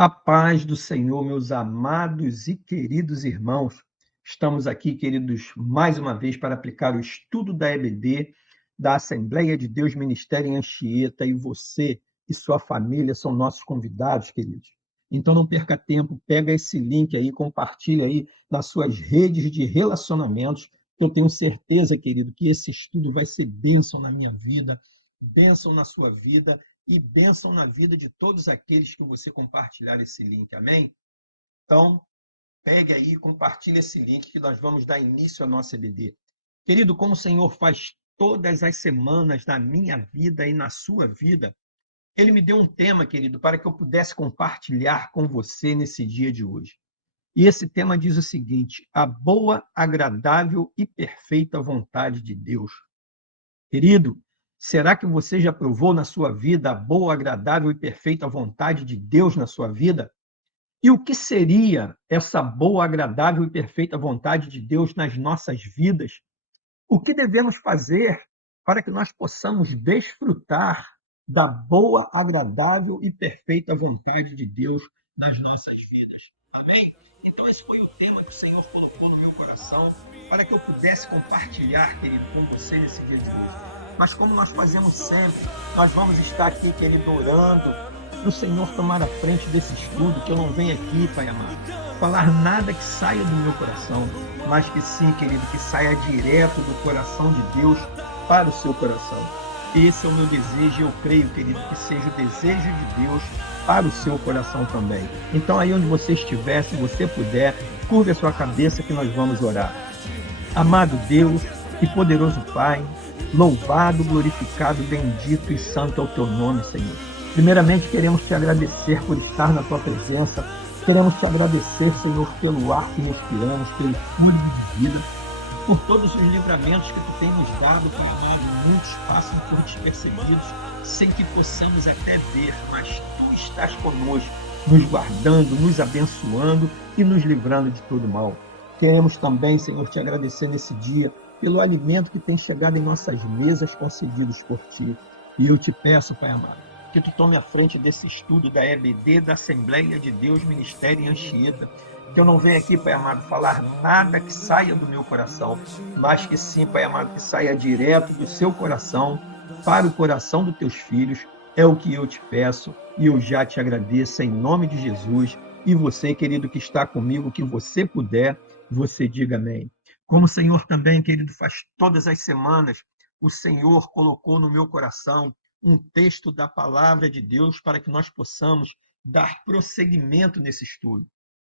A paz do Senhor, meus amados e queridos irmãos. Estamos aqui, queridos, mais uma vez para aplicar o estudo da EBD, da Assembleia de Deus Ministério em Anchieta, e você e sua família são nossos convidados, queridos. Então não perca tempo, pega esse link aí, compartilha aí nas suas redes de relacionamentos. Eu tenho certeza, querido, que esse estudo vai ser bênção na minha vida, bênção na sua vida e bênção na vida de todos aqueles que você compartilhar esse link, amém? Então, pegue aí e compartilhe esse link que nós vamos dar início à nossa EBD. Querido, como o Senhor faz todas as semanas na minha vida e na sua vida, Ele me deu um tema, querido, para que eu pudesse compartilhar com você nesse dia de hoje. E esse tema diz o seguinte: a boa, agradável e perfeita vontade de Deus. Querido, será que você já provou na sua vida a boa, agradável e perfeita vontade de Deus na sua vida? E o que seria essa boa, agradável e perfeita vontade de Deus nas nossas vidas? O que devemos fazer para que nós possamos desfrutar da boa, agradável e perfeita vontade de Deus nas nossas vidas? Amém? Então, esse foi o tema que o Senhor colocou no meu coração para que eu pudesse compartilhar, querido, com você nesse dia de hoje. Mas como nós fazemos sempre, nós vamos estar aqui, querido, orando para o Senhor tomar a frente desse estudo, que eu não venho aqui, Pai amado, falar nada que saia do meu coração, mas que sim, querido, que saia direto do coração de Deus para o seu coração. Esse é o meu desejo e eu creio, querido, que seja o desejo de Deus para o seu coração também. Então, aí onde você estiver, se você puder, curve a sua cabeça que nós vamos orar. Amado Deus e poderoso Pai, louvado, glorificado, bendito e santo é o teu nome, Senhor. Primeiramente, queremos te agradecer por estar na tua presença. Queremos te agradecer, Senhor, pelo ar que respiramos, pelo fôlego de vida, por todos os livramentos que tu tem nos dado, Pai amado. Muitos passam por despercebidos, sem que possamos até ver, mas tu estás conosco, nos guardando, nos abençoando e nos livrando de todo mal. Queremos também, Senhor, te agradecer nesse dia pelo alimento que tem chegado em nossas mesas concedidos por ti. E eu te peço, Pai amado, que tu tome a frente desse estudo da EBD, da Assembleia de Deus Ministério em Anchieta, que eu não venha aqui, Pai amado, falar nada que saia do meu coração, mas que sim, Pai amado, que saia direto do seu coração para o coração dos teus filhos. É o que eu te peço e eu já te agradeço em nome de Jesus. E você, querido, que está comigo, que você puder, você diga amém. Como o Senhor também, querido, faz todas as semanas, o Senhor colocou no meu coração um texto da palavra de Deus para que nós possamos dar prosseguimento nesse estudo.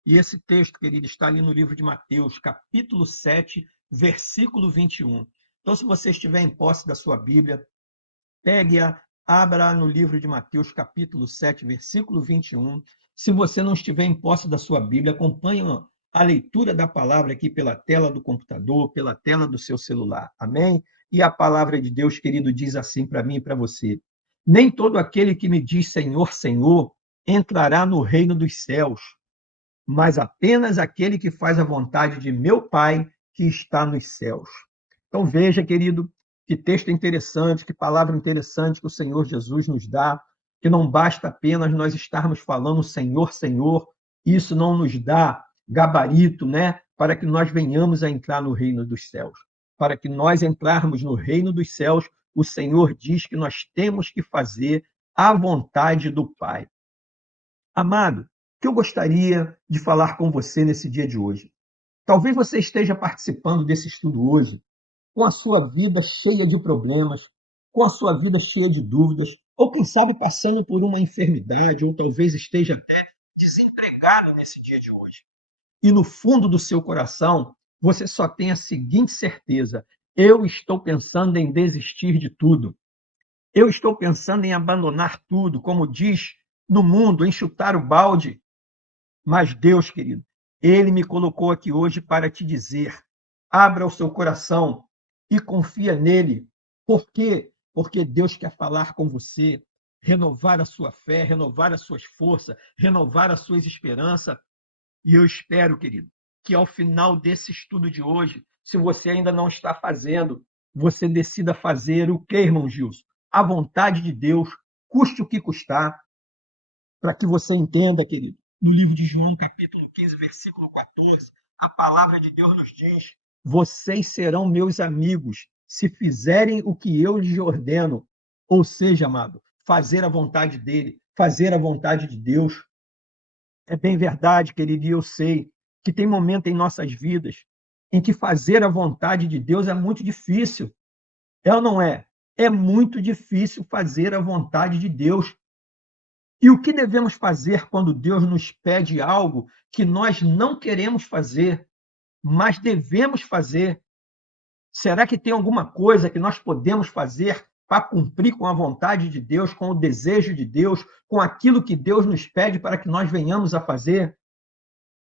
E esse texto, querido, está ali no livro de Mateus, capítulo 7, versículo 21. Então, se você estiver em posse da sua Bíblia, pegue-a, abra no livro de Mateus, capítulo 7, versículo 21. Se você não estiver em posse da sua Bíblia, acompanhe a leitura da palavra aqui pela tela do computador, pela tela do seu celular. Amém? E a palavra de Deus, querido, diz assim para mim e para você: nem todo aquele que me diz Senhor, Senhor, entrará no reino dos céus, mas apenas aquele que faz a vontade de meu Pai que está nos céus. Então veja, querido, que texto interessante, que palavra interessante que o Senhor Jesus nos dá, que não basta apenas nós estarmos falando Senhor, Senhor, isso não nos dá gabarito, né, para que nós venhamos a entrar no reino dos céus. Para que nós entrarmos no reino dos céus, o Senhor diz que nós temos que fazer a vontade do Pai. Amado, o que eu gostaria de falar com você nesse dia de hoje? Talvez você esteja participando desse estudo hoje com a sua vida cheia de problemas, com a sua vida cheia de dúvidas, ou quem sabe passando por uma enfermidade, ou talvez esteja até desempregado nesse dia de hoje. E no fundo do seu coração, você só tem a seguinte certeza: eu estou pensando em desistir de tudo. Eu estou pensando em abandonar tudo, como diz no mundo, em chutar o balde. Mas Deus, querido, Ele me colocou aqui hoje para te dizer: abra o seu coração e confia nele. Por quê? Porque Deus quer falar com você, renovar a sua fé, renovar as suas forças, renovar as suas esperanças. E eu espero, querido, que ao final desse estudo de hoje, se você ainda não está fazendo, você decida fazer o que, irmão Gilson? A vontade de Deus, custe o que custar. para que você entenda, querido. No livro de João, capítulo 15, versículo 14, a palavra de Deus nos diz: vocês serão meus amigos se fizerem o que eu lhes ordeno. Ou seja, amado, fazer a vontade dele, fazer a vontade de Deus. É bem verdade, querido, e eu sei que tem momento em nossas vidas em que fazer a vontade de Deus é muito difícil. É ou não é? É muito difícil fazer a vontade de Deus. E o que devemos fazer quando Deus nos pede algo que nós não queremos fazer, mas devemos fazer? Será que tem alguma coisa que nós podemos fazer para cumprir com a vontade de Deus, com o desejo de Deus, com aquilo que Deus nos pede para que nós venhamos a fazer?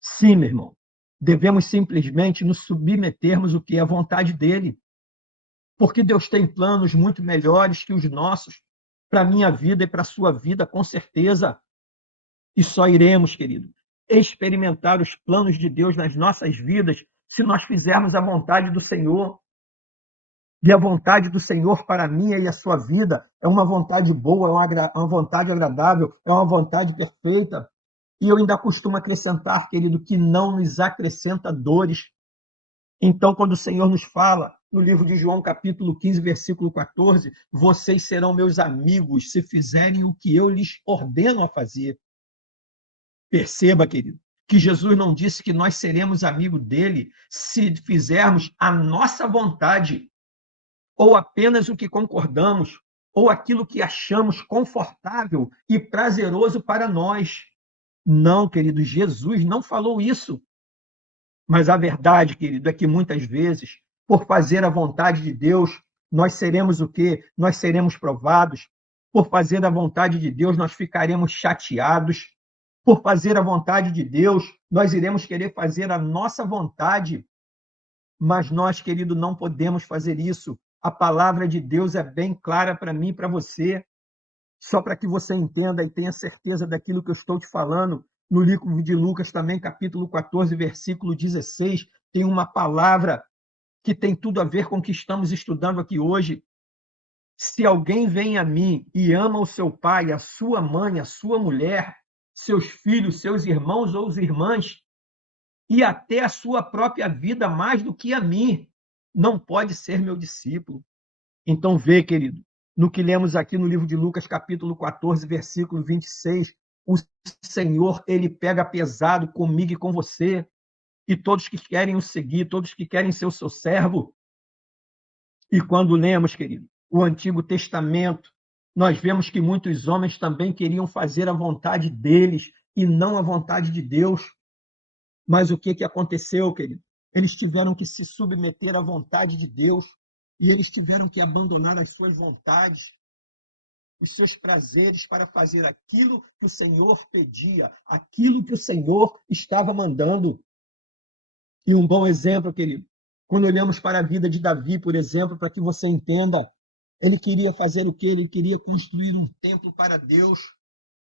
Sim, meu irmão. Devemos simplesmente nos submetermos o que é a vontade dele. Porque Deus tem planos muito melhores que os nossos para a minha vida e para a sua vida, com certeza. E só iremos, querido, experimentar os planos de Deus nas nossas vidas se nós fizermos a vontade do Senhor. E a vontade do Senhor para a minha e a sua vida é uma vontade boa, é uma vontade agradável, é uma vontade perfeita. E eu ainda costumo acrescentar, querido, que não nos acrescenta dores. Então, quando o Senhor nos fala, no livro de João, capítulo 15, versículo 14, vocês serão meus amigos se fizerem o que eu lhes ordeno a fazer. Perceba, querido, que Jesus não disse que nós seremos amigos dele se fizermos a nossa vontade, ou apenas o que concordamos, ou aquilo que achamos confortável e prazeroso para nós. Não, querido, Jesus não falou isso. Mas a verdade, querido, é que muitas vezes, por fazer a vontade de Deus, nós seremos o quê? Nós seremos provados. Por fazer a vontade de Deus, nós ficaremos chateados. Por fazer a vontade de Deus, nós iremos querer fazer a nossa vontade. Mas nós, querido, não podemos fazer isso. A palavra de Deus é bem clara para mim e para você. Só para que você entenda e tenha certeza daquilo que eu estou te falando, no livro de Lucas também, capítulo 14, versículo 16, tem uma palavra que tem tudo a ver com o que estamos estudando aqui hoje. Se alguém vem a mim e ama o seu pai, a sua mãe, a sua mulher, seus filhos, seus irmãos ou irmãs, e até a sua própria vida mais do que a mim, não pode ser meu discípulo. Então vê, querido, no que lemos aqui no livro de Lucas, capítulo 14, versículo 26, o Senhor, ele pega pesado comigo e com você, e todos que querem o seguir, todos que querem ser o seu servo. E quando lemos, querido, o Antigo Testamento, nós vemos que muitos homens também queriam fazer a vontade deles e não a vontade de Deus. Mas o que aconteceu, querido? Eles tiveram que se submeter à vontade de Deus e eles tiveram que abandonar as suas vontades, os seus prazeres para fazer aquilo que o Senhor pedia, aquilo que o Senhor estava mandando. E um bom exemplo, querido, quando olhamos para a vida de Davi, por exemplo, para que você entenda, ele queria fazer o quê? Ele queria construir um templo para Deus,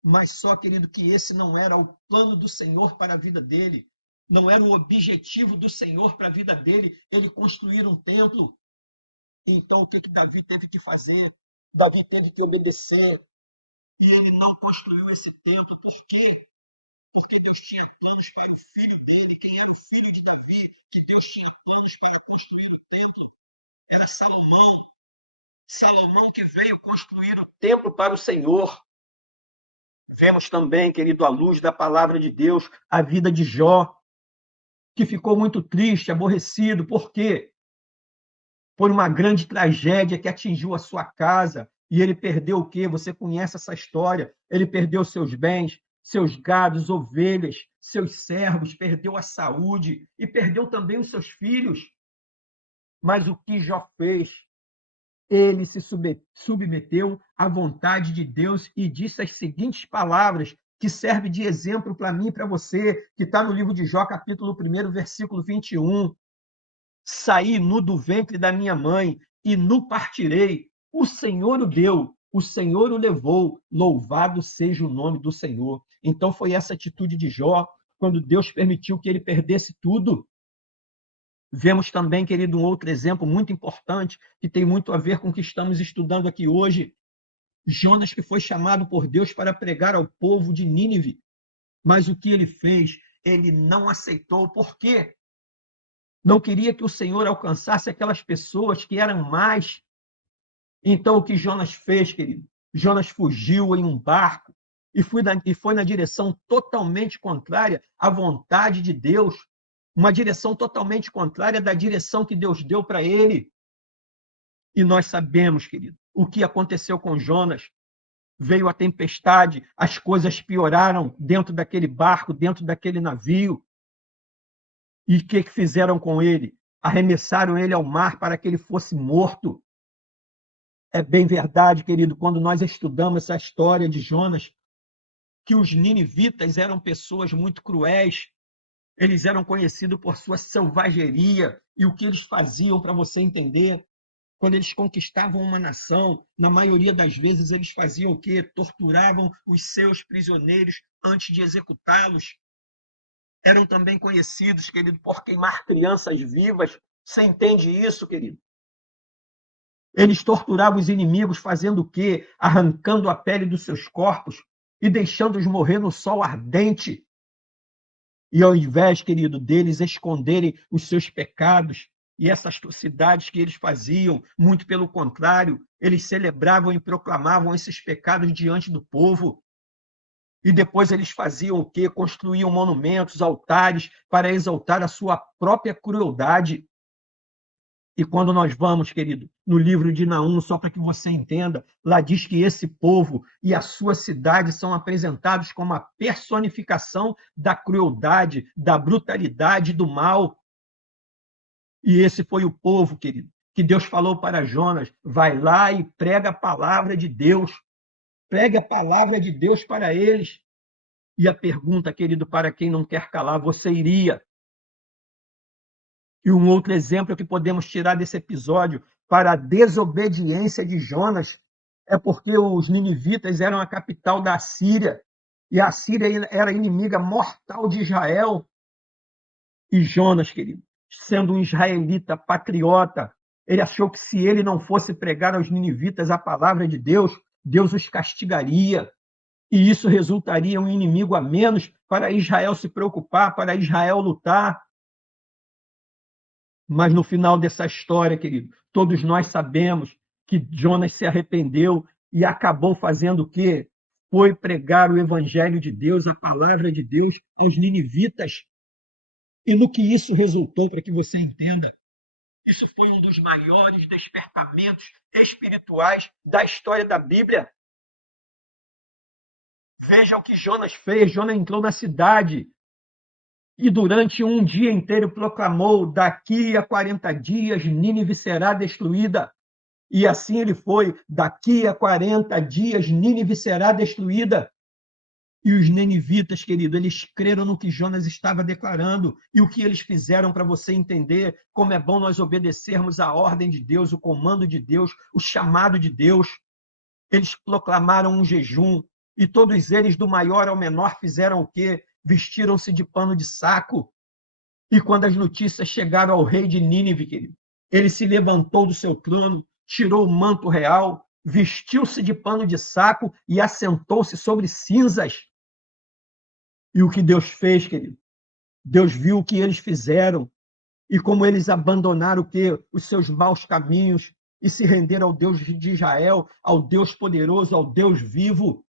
mas só, querido, que esse não era o plano do Senhor para a vida dele, não era o objetivo do Senhor para a vida dele, ele construir um templo. Então, o que Davi teve que fazer? Davi teve que obedecer, e ele não construiu esse templo. Por quê? Porque Deus tinha planos para o filho dele. Quem era o filho de Davi? Que Deus tinha planos para construir o templo? Era Salomão. Salomão que veio construir o templo para o Senhor. Vemos também, querido, à luz da palavra de Deus, a vida de Jó, que ficou muito triste, aborrecido. Por quê? Por uma grande tragédia que atingiu a sua casa. E ele perdeu o quê? Você conhece essa história. Ele perdeu seus bens, seus gados, ovelhas, seus servos, perdeu a saúde e perdeu também os seus filhos. Mas o que Jó fez? Ele se submeteu à vontade de Deus e disse as seguintes palavras, que serve de exemplo para mim e para você, que está no livro de Jó, capítulo 1, versículo 21. Saí nu do ventre da minha mãe e nu partirei. O Senhor o deu, o Senhor o levou. Louvado seja o nome do Senhor. Então foi essa atitude de Jó, quando Deus permitiu que ele perdesse tudo. Vemos também, querido, um outro exemplo muito importante, que tem muito a ver com o que estamos estudando aqui hoje. Jonas que foi chamado por Deus para pregar ao povo de Nínive. Mas o que ele fez? Ele não aceitou. Por quê? Não queria que o Senhor alcançasse aquelas pessoas que eram más. Então, o que Jonas fez, querido? Jonas fugiu em um barco e foi na direção totalmente contrária à vontade de Deus, uma direção totalmente contrária da direção que Deus deu para ele. E nós sabemos, querido, o que aconteceu com Jonas. Veio a tempestade, as coisas pioraram dentro daquele barco, dentro daquele navio. E o que fizeram com ele? Arremessaram ele ao mar para que ele fosse morto. É bem verdade, querido, quando nós estudamos essa história de Jonas, que os ninivitas eram pessoas muito cruéis, eles eram conhecidos por sua selvageria, e o que eles faziam, para você entender, quando eles conquistavam uma nação, na maioria das vezes eles faziam o quê? Torturavam os seus prisioneiros antes de executá-los. Eram também conhecidos, querido, por queimar crianças vivas. Você entende isso, querido? Eles torturavam os inimigos fazendo o quê? Arrancando a pele dos seus corpos e deixando-os morrer no sol ardente. E ao invés, querido, deles esconderem os seus pecados e essas atrocidades que eles faziam, muito pelo contrário, eles celebravam e proclamavam esses pecados diante do povo. E depois eles faziam o quê? Construíam monumentos, altares, para exaltar a sua própria crueldade. E quando nós vamos, querido, no livro de Naum, só para que você entenda, lá diz que esse povo e a sua cidade são apresentados como a personificação da crueldade, da brutalidade, do mal. E esse foi o povo, querido, que Deus falou para Jonas: vai lá e prega a palavra de Deus. Pregue a palavra de Deus para eles. E a pergunta, querido, para quem não quer calar, você iria? E um outro exemplo que podemos tirar desse episódio para a desobediência de Jonas é porque os ninivitas eram a capital da Síria e a Síria era inimiga mortal de Israel. E Jonas, querido, sendo um israelita patriota, ele achou que se ele não fosse pregar aos ninivitas a palavra de Deus, Deus os castigaria. E isso resultaria em um inimigo a menos para Israel se preocupar, para Israel lutar. Mas no final dessa história, querido, todos nós sabemos que Jonas se arrependeu e acabou fazendo o quê? Foi pregar o evangelho de Deus, a palavra de Deus aos ninivitas. E no que isso resultou, para que você entenda, isso foi um dos maiores despertamentos espirituais da história da Bíblia. Veja o que Jonas fez. Jonas entrou na cidade e durante um dia inteiro proclamou: daqui a 40 dias Nínive será destruída. E assim ele foi: daqui a 40 dias Nínive será destruída. E os ninivitas, querido, eles creram no que Jonas estava declarando. E o que eles fizeram, para você entender como é bom nós obedecermos a ordem de Deus, o comando de Deus, o chamado de Deus. Eles proclamaram um jejum. E todos eles, do maior ao menor, fizeram o quê? Vestiram-se de pano de saco. E quando as notícias chegaram ao rei de Nínive, querido, ele se levantou do seu trono, tirou o manto real, vestiu-se de pano de saco e assentou-se sobre cinzas. E o que Deus fez, querido? Deus viu o que eles fizeram e como eles abandonaram o quê? Os seus maus caminhos e se renderam ao Deus de Israel, ao Deus poderoso, ao Deus vivo.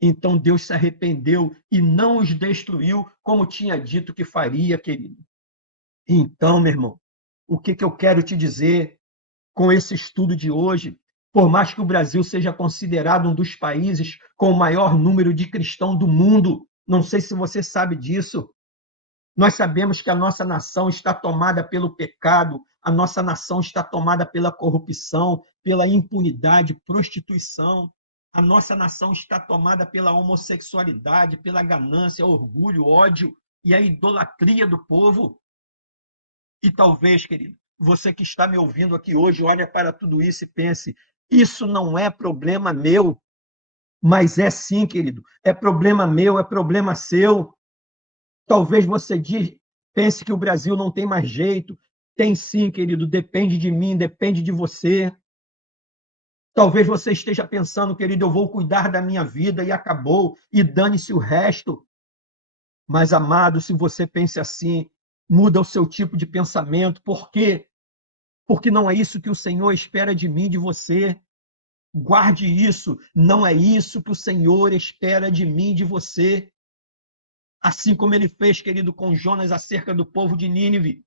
Então Deus se arrependeu e não os destruiu, como tinha dito que faria, querido. Então, meu irmão, o que eu quero te dizer com esse estudo de hoje? Por mais que o Brasil seja considerado um dos países com o maior número de cristãos do mundo, não sei se você sabe disso, nós sabemos que a nossa nação está tomada pelo pecado, a nossa nação está tomada pela corrupção, pela impunidade, prostituição. A nossa nação está tomada pela homossexualidade, pela ganância, orgulho, ódio e a idolatria do povo. E talvez, querido, você que está me ouvindo aqui hoje, olha para tudo isso e pense: isso não é problema meu. Mas é sim, querido, é problema meu, é problema seu. Talvez você pense que o Brasil não tem mais jeito. Tem sim, querido, depende de mim, depende de você. Talvez você esteja pensando, querido, eu vou cuidar da minha vida e acabou, e dane-se o resto. Mas, amado, se você pensa assim, muda o seu tipo de pensamento. Por quê? Porque não é isso que o Senhor espera de mim, de você. Guarde isso. Não é isso que o Senhor espera de mim, de você. Assim como ele fez, querido, com Jonas acerca do povo de Nínive,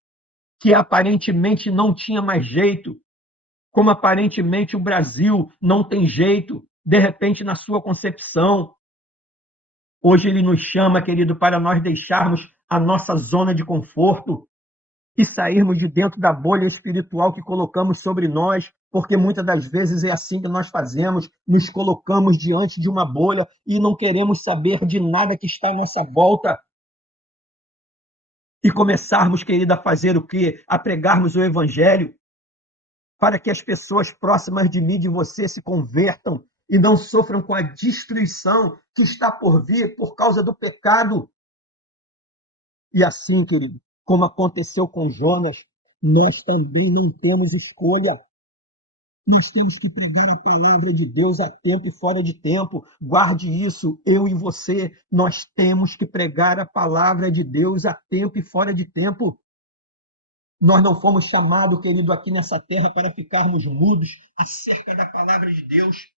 que aparentemente não tinha mais jeito, como aparentemente o Brasil não tem jeito, de repente, na sua concepção. Hoje ele nos chama, querido, para nós deixarmos a nossa zona de conforto e sairmos de dentro da bolha espiritual que colocamos sobre nós, porque muitas das vezes é assim que nós fazemos, nos colocamos diante de uma bolha e não queremos saber de nada que está à nossa volta. E começarmos, querida, a fazer o quê? A pregarmos o evangelho, para que as pessoas próximas de mim, de você, se convertam e não sofram com a destruição que está por vir por causa do pecado. E assim, querido, como aconteceu com Jonas, nós também não temos escolha. Nós temos que pregar a palavra de Deus a tempo e fora de tempo. Guarde isso, eu e você. Nós temos que pregar a palavra de Deus a tempo e fora de tempo. Nós não fomos chamados, querido, aqui nessa terra para ficarmos mudos acerca da palavra de Deus.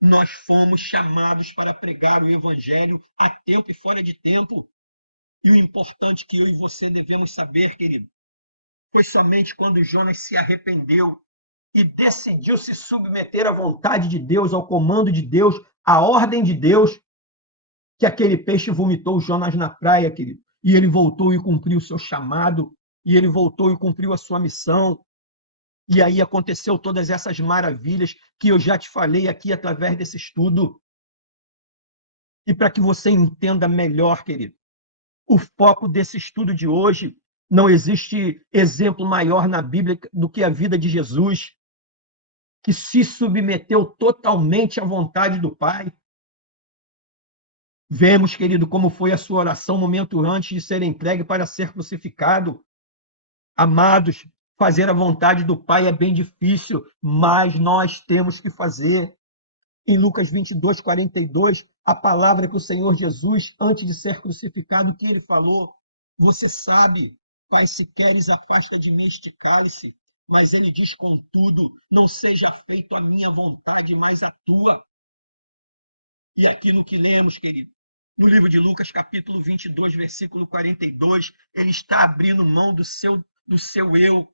Nós fomos chamados para pregar o evangelho a tempo e fora de tempo. E o importante que eu e você devemos saber, querido, foi somente quando Jonas se arrependeu e decidiu se submeter à vontade de Deus, ao comando de Deus, à ordem de Deus, que aquele peixe vomitou Jonas na praia, querido. E ele voltou e cumpriu o seu chamado, e ele voltou e cumpriu a sua missão. E aí aconteceu todas essas maravilhas que eu já te falei aqui através desse estudo. E para que você entenda melhor, querido, o foco desse estudo de hoje, não existe exemplo maior na Bíblia do que a vida de Jesus, que se submeteu totalmente à vontade do Pai. Vemos, querido, como foi a sua oração um momento antes de ser entregue para ser crucificado. Amados, fazer a vontade do Pai é bem difícil, mas nós temos que fazer. Em Lucas 22, 42, a palavra que o Senhor Jesus, antes de ser crucificado, que ele falou, você sabe, Pai, se queres, afasta de mim este cálice, mas ele diz, contudo, não seja feito a minha vontade, mas a tua. E aquilo que lemos, querido, no livro de Lucas, capítulo 22, versículo 42, ele está abrindo mão do seu eu,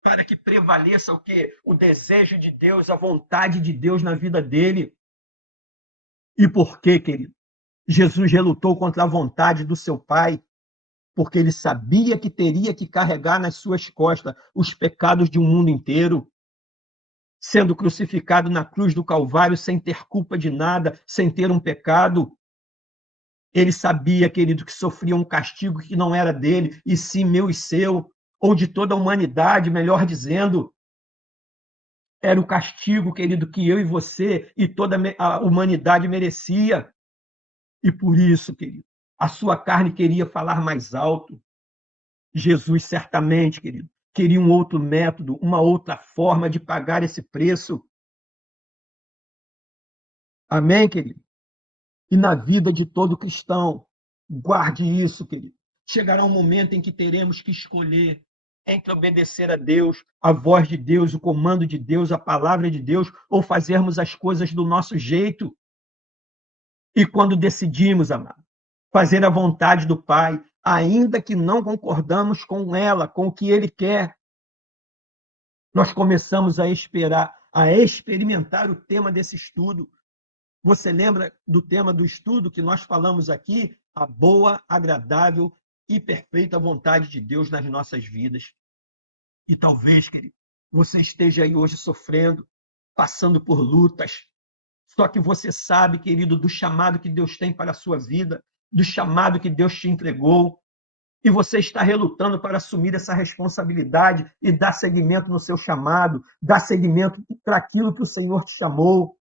para que prevaleça o quê? O desejo de Deus, a vontade de Deus na vida dele. E por quê, querido? Jesus relutou contra a vontade do seu Pai, porque ele sabia que teria que carregar nas suas costas os pecados de um mundo inteiro, sendo crucificado na cruz do Calvário sem ter culpa de nada, sem ter um pecado. Ele sabia, querido, que sofria um castigo que não era dele, e sim meu e seu, ou de toda a humanidade, melhor dizendo. Era o castigo, querido, que eu e você e toda a humanidade merecia. E por isso, querido, a sua carne queria falar mais alto. Jesus, certamente, querido, queria um outro método, uma outra forma de pagar esse preço. Amém, querido? E na vida de todo cristão, guarde isso, querido. Chegará um momento em que teremos que escolher entre obedecer a Deus, a voz de Deus, o comando de Deus, a palavra de Deus, ou fazermos as coisas do nosso jeito. E quando decidimos, amado, fazer a vontade do Pai, ainda que não concordamos com ela, com o que Ele quer, nós começamos a esperar, a experimentar o tema desse estudo. Você lembra do tema do estudo que nós falamos aqui? A boa, agradável e perfeita vontade de Deus nas nossas vidas. E talvez, querido, você esteja aí hoje sofrendo, passando por lutas. Só que você sabe, querido, do chamado que Deus tem para a sua vida, do chamado que Deus te entregou, e você está relutando para assumir essa responsabilidade e dar seguimento no seu chamado, dar seguimento para aquilo que o Senhor te chamou.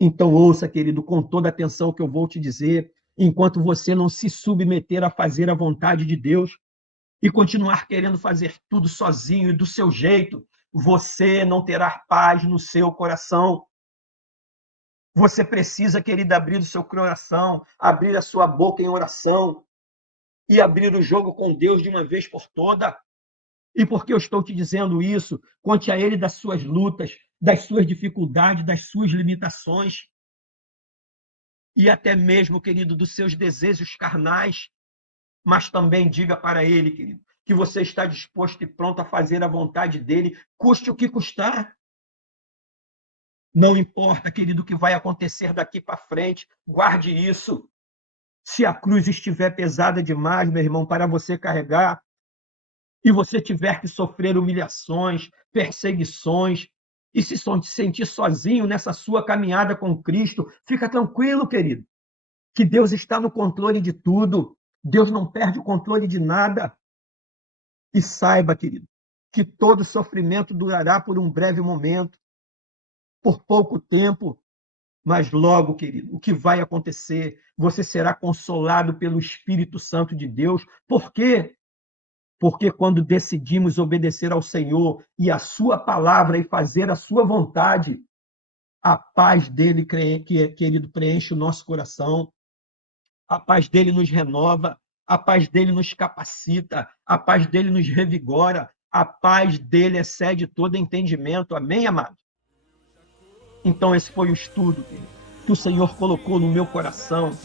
Então ouça, querido, com toda a atenção que eu vou te dizer, enquanto você não se submeter a fazer a vontade de Deus e continuar querendo fazer tudo sozinho e do seu jeito, você não terá paz no seu coração. Você precisa, querida, abrir o seu coração, abrir a sua boca em oração e abrir o jogo com Deus de uma vez por toda. E por que eu estou te dizendo isso? Conte a Ele das suas lutas, das suas dificuldades, das suas limitações e até mesmo, querido, dos seus desejos carnais. Mas também diga para Ele, querido, que você está disposto e pronto a fazer a vontade dEle, custe o que custar. Não importa, querido, o que vai acontecer daqui para frente, guarde isso. Se a cruz estiver pesada demais, meu irmão, para você carregar, e você tiver que sofrer humilhações, perseguições, e se sentir sozinho nessa sua caminhada com Cristo, fica tranquilo, querido, que Deus está no controle de tudo. Deus não perde o controle de nada. E saiba, querido, que todo sofrimento durará por um breve momento, por pouco tempo, mas logo, querido, o que vai acontecer? Você será consolado pelo Espírito Santo de Deus. Por quê? Porque quando decidimos obedecer ao Senhor e a sua palavra e fazer a sua vontade, a paz dele, querido, preenche o nosso coração, a paz dele nos renova, a paz dele nos capacita, a paz dele nos revigora, a paz dele excede todo entendimento. Amém, amado? Então esse foi o estudo que o Senhor colocou no meu coração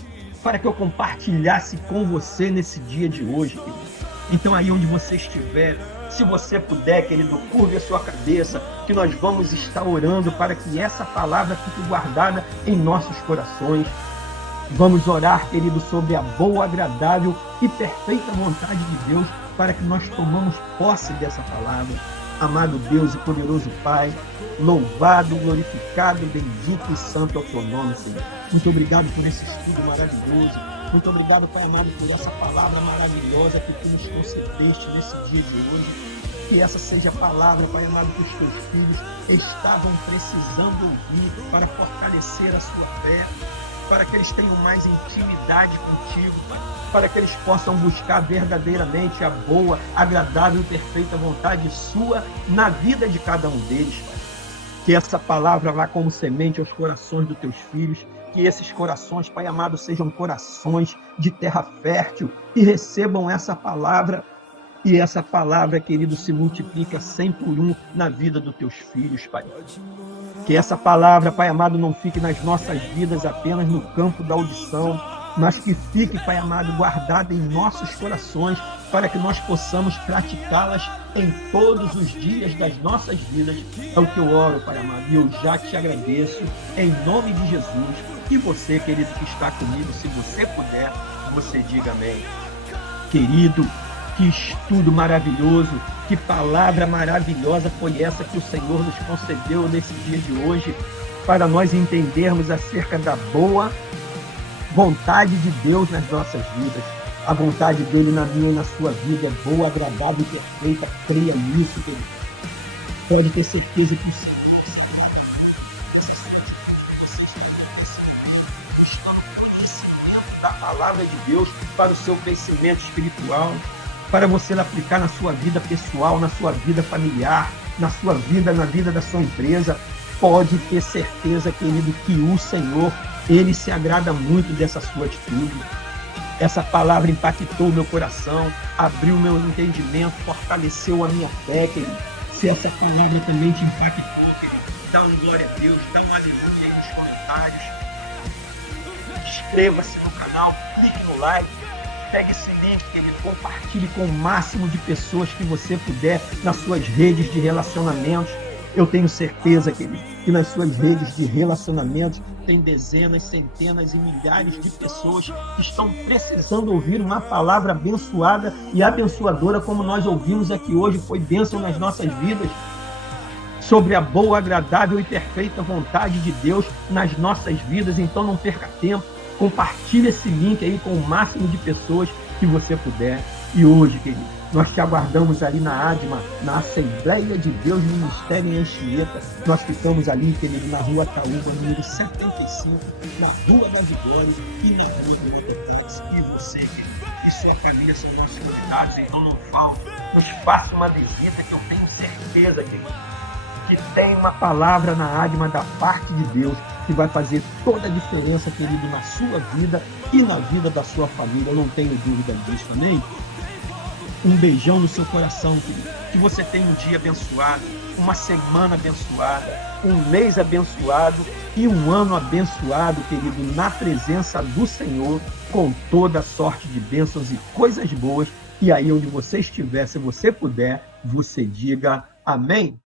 para que eu compartilhasse com você nesse dia de hoje, querido. Então aí onde você estiver, se você puder, querido, curve a sua cabeça, que nós vamos estar orando para que essa palavra fique guardada em nossos corações. Vamos orar, querido, sobre a boa, agradável e perfeita vontade de Deus para que nós tomamos posse dessa palavra. Amado Deus e poderoso Pai, louvado, glorificado, bendito e santo é o teu nome, Senhor. Muito obrigado por esse estudo maravilhoso. Muito obrigado, Pai amado, por essa palavra maravilhosa que tu nos concedeste nesse dia de hoje. Que essa seja a palavra, Pai amado, que os teus filhos estavam precisando ouvir para fortalecer a sua fé, para que eles tenham mais intimidade contigo, para que eles possam buscar verdadeiramente a boa, agradável e perfeita vontade sua na vida de cada um deles. Que essa palavra vá como semente aos corações dos teus filhos, que esses corações, Pai amado, sejam corações de terra fértil e recebam essa palavra. E essa palavra, querido, se multiplica 100 por 1 na vida dos teus filhos, Pai. Que essa palavra, Pai amado, não fique nas nossas vidas apenas no campo da audição, mas que fique, Pai amado, guardada em nossos corações, para que nós possamos praticá-las em todos os dias das nossas vidas. É o que eu oro, Pai amado, e eu já te agradeço, em nome de Jesus. E você, querido, que está comigo, se você puder, você diga amém. Querido, que estudo maravilhoso, que palavra maravilhosa foi essa que o Senhor nos concedeu nesse dia de hoje, para nós entendermos acerca da boa vontade de Deus nas nossas vidas. A vontade dele na minha e na sua vida é boa, agradável e perfeita. Creia nisso, querido. Pode ter certeza que o Senhor está no conhecimento da palavra de Deus para o seu crescimento espiritual, para você aplicar na sua vida pessoal, na sua vida familiar, na sua vida, na vida da sua empresa. Pode ter certeza, querido, que o Senhor, Ele se agrada muito dessa sua atitude. Essa palavra impactou o meu coração, abriu o meu entendimento, fortaleceu a minha fé, querido. Se essa palavra também te impactou, querido, dá um glória a Deus, dá um aleluia aí nos comentários. Inscreva-se no canal, clique no like, pegue esse link, querido, compartilhe com o máximo de pessoas que você puder nas suas redes de relacionamentos. Eu tenho certeza, querido, que nas suas redes de relacionamentos tem dezenas, centenas e milhares de pessoas que estão precisando ouvir uma palavra abençoada e abençoadora como nós ouvimos aqui hoje. Foi bênção nas nossas vidas, sobre a boa, agradável e perfeita vontade de Deus nas nossas vidas. Então não perca tempo, compartilhe esse link aí com o máximo de pessoas que você puder. E hoje, querido, nós te aguardamos ali na ADMA, na Assembleia de Deus Ministério em Anchieta. Nós ficamos ali, querido, na Rua Taúba, número 75, na Rua das Glórias e na Rua do Ototantes. E você, querido, e sua família são nossos convidados, então não falte. nos faça uma visita, que eu tenho certeza, querido, que tem uma palavra na Ágima da parte de Deus que vai fazer toda a diferença, querido, na sua vida e na vida da sua família. Eu não tenho dúvida disso, amém? Um beijão no seu coração, querido. Que você tenha um dia abençoado, uma semana abençoada, um mês abençoado e um ano abençoado, querido, na presença do Senhor, com toda sorte de bênçãos e coisas boas. E aí onde você estiver, se você puder, você diga amém.